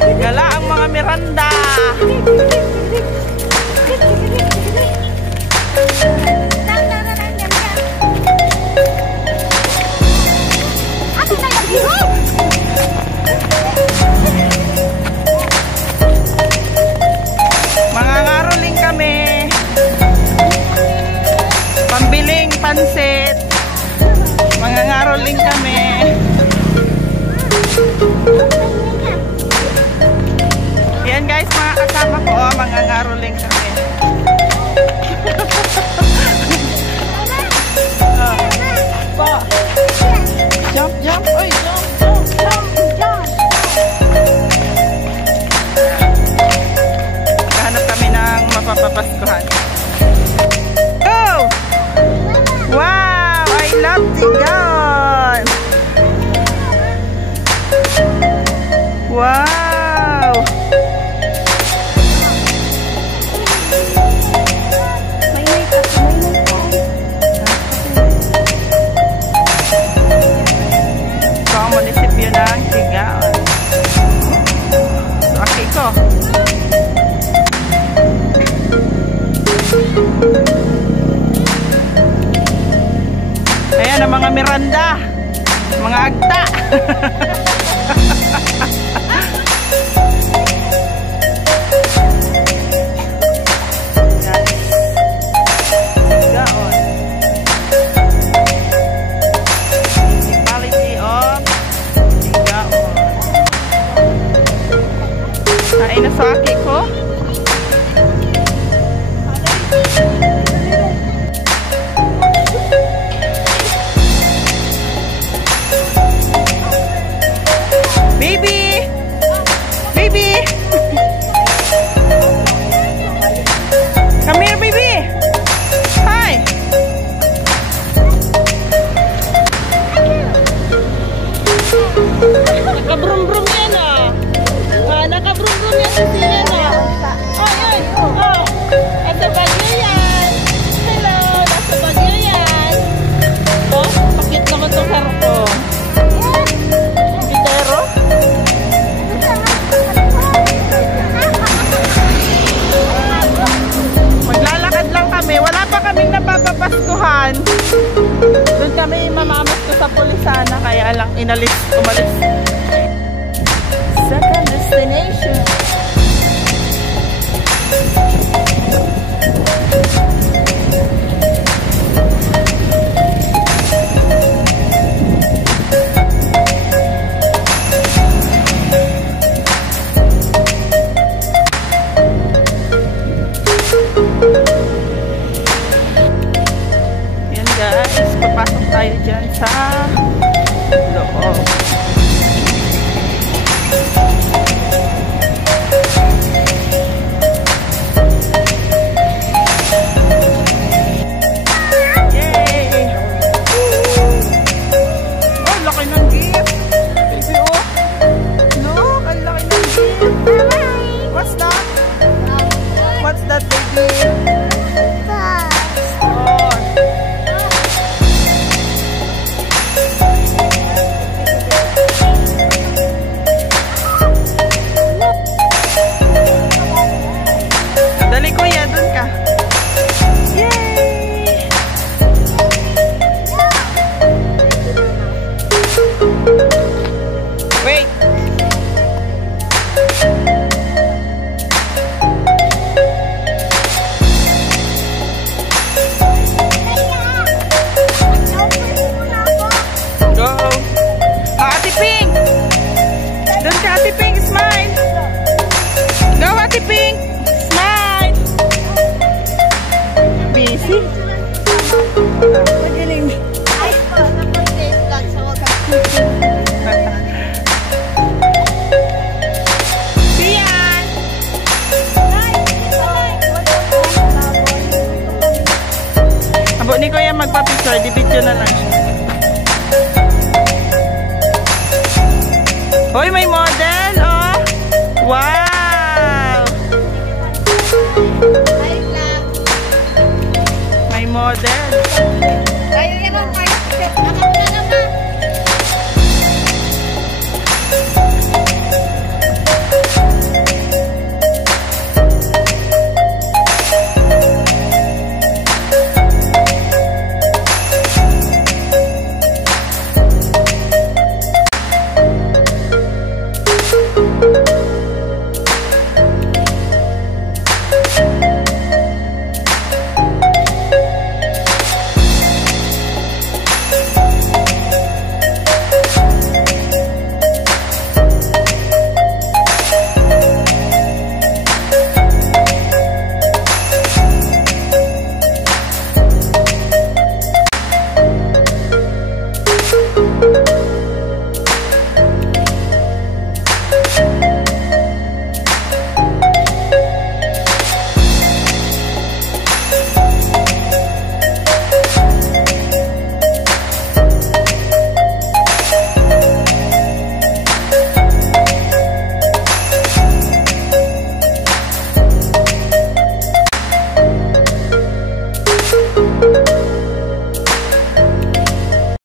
Gala ang mga Miranda. Mga ngaroling kami. Pambiling pansit. Mga ngaroling kami. Yan guys, mga kasama ko, mga ngaroling kami. Jump, jump, oy, jump, jump, jump, jump. Naghahanap kami ng mapapapaskuhan. Go! Wow! I love tigon! Wow! Ito ang munisipyo ng Tigaon. Okay ko. Ayan ang mga Miranda. Mga agta. Kain na sa aki ko. Baby! Baby! Come here, baby! Hi! Nakabrum-brum yan ah! Nakabrum-brum yan si Sienna. Ay, ay, oh. Nasa bagyo yan. Hello, nasa bagyo yan. Oh, pakit naman itong harap ko. Pitero? Maglalakad lang kami. Wala pa kaming napapapaskuhan. Doon kami mamamasko sa Pulisana. Kaya lang umalis. Second destination.